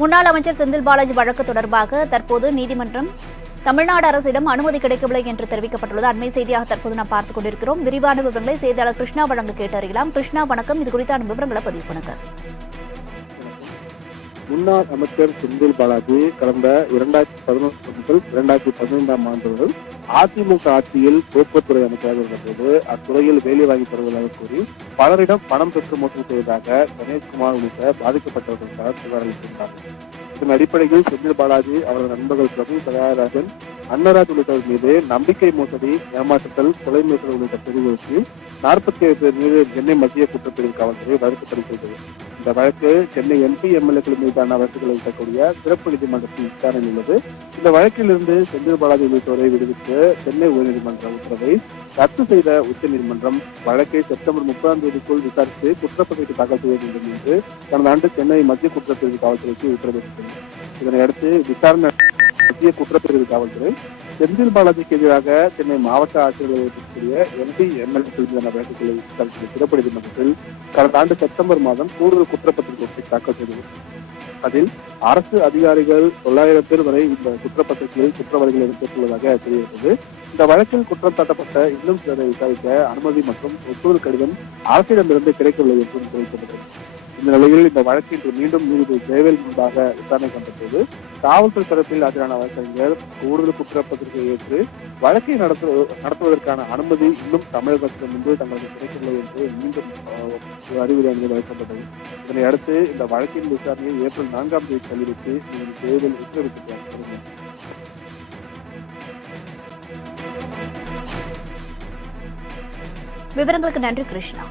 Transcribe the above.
முன்னாள் அமைச்சர் செந்தில் பாலாஜி வழக்கு தொடர்பாக தற்போது நீதிமன்றம் தமிழ்நாடு அரசிடம் அனுமதி கிடைக்கவில்லை என்று தெரிவிக்கப்பட்டுள்ளது. அண்மை செய்தியாக தற்போது நாம் பார்த்துக் கொண்டிருக்கிறோம். விரிவான விவரங்களை செய்தியாளர் கிருஷ்ணா வழங்க கேட்டறியலாம். கிருஷ்ணா, வணக்கம். இது குறித்தான விவரங்களை பதிவு பண்ணுங்க. முன்னாள் அமைச்சர் செந்தில் பாலாஜி கடந்த 2011 முதல் 2015 ஆண்டு அதிமுக ஆட்சியில் போக்குவரத்துறை அமைச்சராக இருந்தபோது அத்துறையில் வேலை வாங்கி தருவதாக கூறி பலரிடம் பணம் பெற்று மோசடி செய்ததாக கணேஷ்குமார் உள்ளிட்ட பாதிக்கப்பட்டவர்களுக்காக புகார் அளித்திருந்தார். இதன் அடிப்படையில் செந்தில் பாலாஜி அவரது நண்பர்கள் பிரபு தயாராஜன், அன்னராஜ் உள்ளிட்டவர் மீது நம்பிக்கை மோசடி, ஏமாற்றுதல், கொலை முயற்சி உள்ளிட்ட பிரிவுகளுக்கு 47 பேர் மீது சென்னை மத்திய குற்றப்பிரிவு காவல்துறை வழக்கு பதிவு செய்தது. இந்த வழக்கு சென்னை MP, MLA-க்கள் மீதான வழக்குகளை இருக்கக்கூடிய சிறப்பு நீதிமன்றத்தில் விசாரணை உள்ளது. இந்த வழக்கிலிருந்து செந்தில் பாலாஜி உள்ளிட்டோரை விடுவித்து சென்னை உயர்நீதிமன்ற உத்தரவை ரத்து செய்த உச்சநீதிமன்றம் வழக்கை செப்டம்பர் 30ஆம் தேதிக்குள் விசாரித்து குற்றப்பத்திரிகை தாக்கல் செய்ய வேண்டும் என்று கடந்த ஆண்டு சென்னை மத்திய குற்றப்பிரிவு காவல்துறைக்கு உத்தரவிட்டது. இதனையடுத்து விசாரணை மத்திய குற்றப்பிரிவு காவல்துறை செந்தில் பாலாஜிக்கு எதிராக சென்னை மாவட்ட ஆட்சியர்களை இருக்கக்கூடிய MP, MLA-க்கள் மீதான வழக்குகளை விசாரித்த சிறப்பு நீதிமன்றத்தில் கடந்த ஆண்டு செப்டம்பர் மாதம் கூடுதல் குற்றப்பத்திரிகை தாக்கல் செய்தது. அதில் அரசு அதிகாரிகள் 900 பேர் வரை இந்த குற்றப்பத்திரிகையில் குற்றவாளிகளை பெற்றுள்ளதாக தெரிவித்தது. இந்த வழக்கில் குற்றம் சாட்டப்பட்ட இன்னும் சிலரை விசாரிக்க அனுமதி மற்றும் ஒப்புதல் கடிதம் அரசிடமிருந்து கிடைக்கவில்லை என்றும் தெரிவிக்கப்பட்டது. இந்த நிலையில் இந்த வழக்கு இன்று மீண்டும் நீதிபதி ஜெயவேல் முன்பாக விசாரணை கண்டபோது காவல்துறை தரப்பில் ஆஜரான வழக்கறிஞர் கூடுதல் குற்றப்பத்திரிகை ஏற்று வழக்கை நடத்துவதற்கான அனுமதி இன்னும் தமிழகத்திலிருந்து தங்களுக்கு கிடைக்கவில்லை என்று மீண்டும் அறிவுரை அளிக்கப்பட்டது. இதனை அடுத்து இந்த வழக்கின் விசாரணையை ஏப்ரல் 4ஆம் தேதி தள்ளிவிட்டு ஜெயவேல் உத்தரவிட்டிருக்கிறார். விவரங்களுக்கு நன்றி கிருஷ்ணா.